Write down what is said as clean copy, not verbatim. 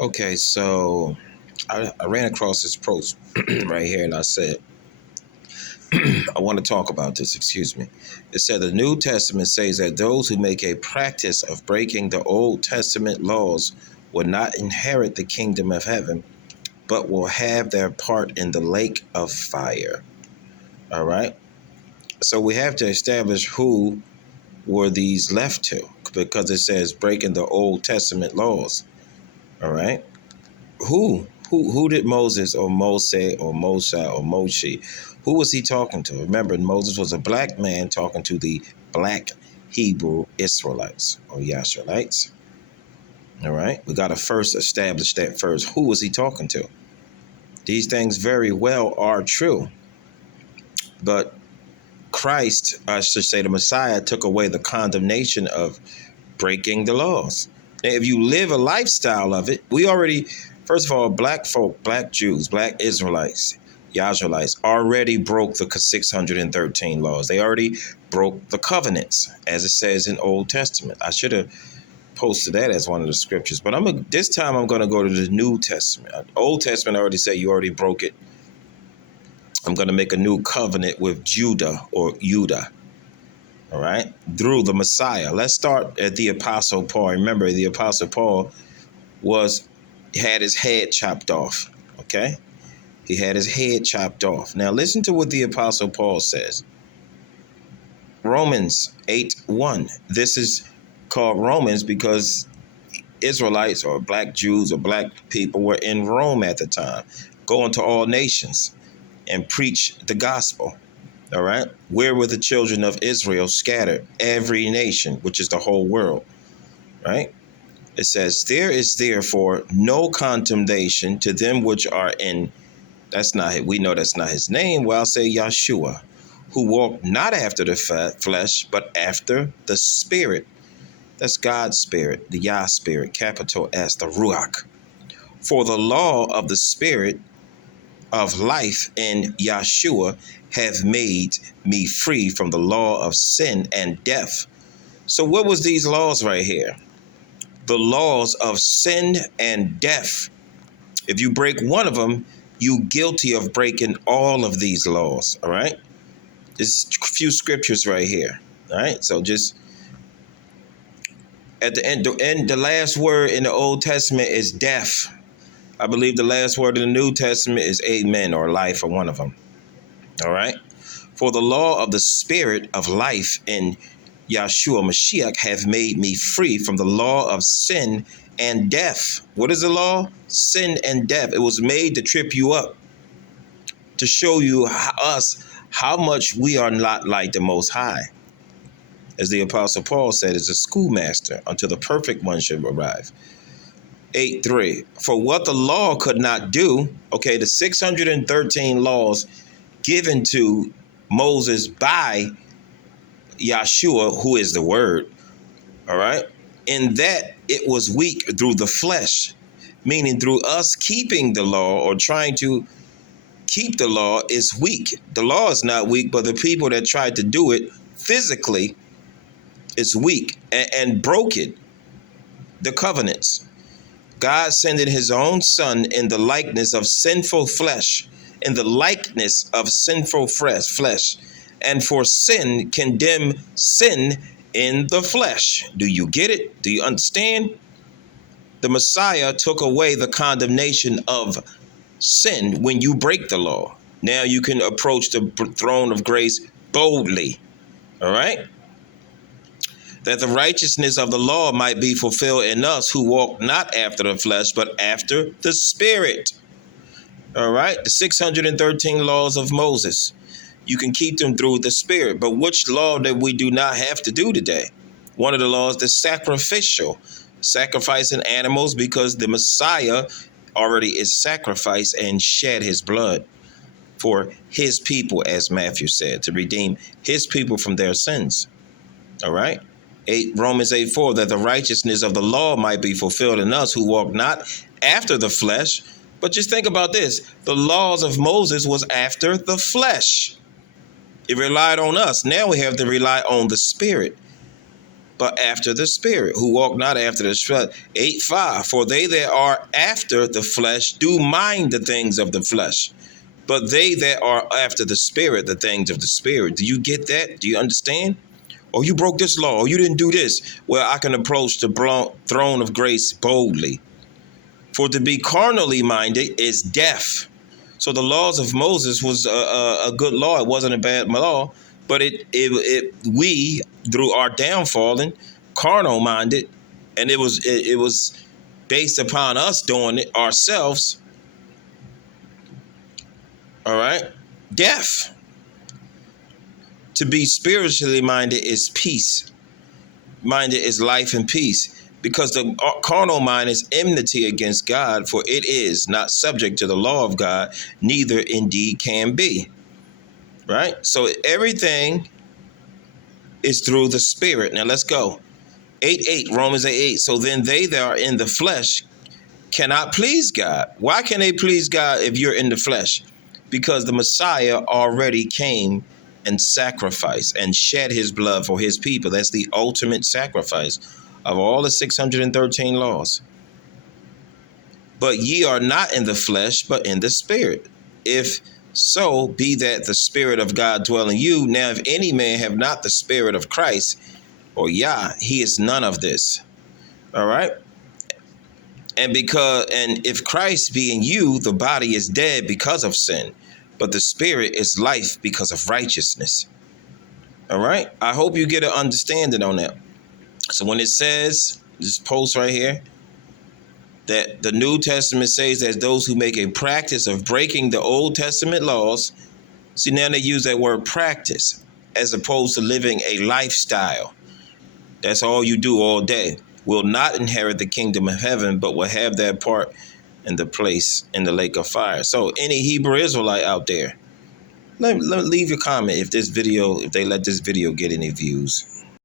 Okay, so I ran across this post right here, and I said, I want to talk about this. Excuse me. It said the New Testament says that those who make a practice of breaking the Old Testament laws will not inherit the kingdom of heaven, but will have their part in the lake of fire. All right. So we have to establish who were these left to, because it says breaking the Old Testament laws. All right. Who did Moses or Moshe or Moshe or Moshe? Who was he talking to? Remember, Moses was a black man talking to the black Hebrew Israelites or Yasharites. All right. We got to first establish that first. Who was he talking to? These things very well are true. But Christ, I should say the Messiah, took away the condemnation of breaking the laws. Now, if you live a lifestyle of it, we already, first of all, black folk, black Jews, black Israelites, Yazraelites already broke the 613 laws. They already broke the covenants, as it says in Old Testament. I should have posted that as one of the scriptures, but this time I'm going to go to the New Testament. Old Testament I already said you already broke it. I'm going to make a new covenant with Judah or Judah. All right, through the Messiah. Let's start at the Apostle Paul. Remember, the Apostle Paul had his head chopped off. Okay, he had his head chopped off. Now listen to what the Apostle Paul says. Romans 8:1. This is called Romans because Israelites or black Jews or black people were in Rome at the time, going to all nations and preach the gospel. All right. Where were the children of Israel scattered? Every nation, which is the whole world. Right. It says, there is therefore no condemnation to them which are in, we know that's not his name. Well, I'll say Yeshua, who walk not after the flesh, but after the spirit. That's God's spirit, the Yah spirit, capital S, the Ruach. For the law of the spirit of life in Yeshua have made me free from the law of sin and death. So what was these laws right here? The laws of sin and death. If you break one of them, you guilty of breaking all of these laws. All right. There's a few scriptures right here. All right. So just at the end, the last word in the Old Testament is death. I believe the last word in the New Testament is amen or life, or one of them. All right. For the law of the spirit of life in Yahshua Mashiach have made me free from the law of sin and death. What is the law? Sin and death. It was made to trip you up, to show you how much we are not like the Most High. As the Apostle Paul said, as a schoolmaster until the perfect one should arrive. 8:3. For what the law could not do, okay, the 613 laws given to Moses by Yahshua, who is the word, all right, in that it was weak through the flesh, meaning through us keeping the law or trying to keep the law is weak. The law is not weak, but the people that tried to do it physically is weak and broke it, the covenants. God sending his own son in the likeness of sinful flesh, in the likeness of sinful flesh, and for sin condemn sin in the flesh. Do you get it? Do you understand? The Messiah took away the condemnation of sin when you break the law. Now you can approach the throne of grace boldly. All right? That the righteousness of the law might be fulfilled in us who walk not after the flesh, but after the spirit. All right? The 613 laws of Moses. You can keep them through the spirit. But which law that we do not have to do today? One of the laws, the sacrificial. Sacrificing animals because the Messiah already is sacrificed and shed his blood for his people, as Matthew said, to redeem his people from their sins. All right? Romans 8:4, that the righteousness of the law might be fulfilled in us who walk not after the flesh. But just think about this. The laws of Moses was after the flesh. It relied on us. Now we have to rely on the spirit. but after the Spirit, who walk not after the flesh. 8:5. For they that are after the flesh do mind the things of the flesh, but they that are after the Spirit, the things of the Spirit. Do you get that? Do you understand? Oh, you broke this law. Oh, you didn't do this. Well, I can approach the throne of grace boldly. For to be carnally minded is death. So the laws of Moses was a good law. It wasn't a bad law, but we, through our downfalling, carnal minded, and it was based upon us doing it ourselves. All right, death. To be spiritually minded is peace. Minded is life and peace. Because the carnal mind is enmity against God, for it is not subject to the law of God, neither indeed can be. Right? So everything is through the Spirit. Now let's go. 8:8, Romans 8:8. So then they that are in the flesh cannot please God. Why can they please God if you're in the flesh? Because the Messiah already came and sacrificed and shed his blood for his people. That's the ultimate sacrifice of all the 613 laws. But ye are not in the flesh, but in the Spirit. If so be that the Spirit of God dwell in you. Now, if any man have not the Spirit of Christ, or Yah, he is none of this. All right. And if Christ be in you, the body is dead because of sin, but the Spirit is life because of righteousness. All right. I hope you get an understanding on that. So when it says, this post right here, that the New Testament says that those who make a practice of breaking the Old Testament laws, see, now they use that word practice as opposed to living a lifestyle. That's all you do all day. Will not inherit the kingdom of heaven, but will have that part in the place in the lake of fire. So any Hebrew Israelite out there, let leave your comment if they let this video get any views.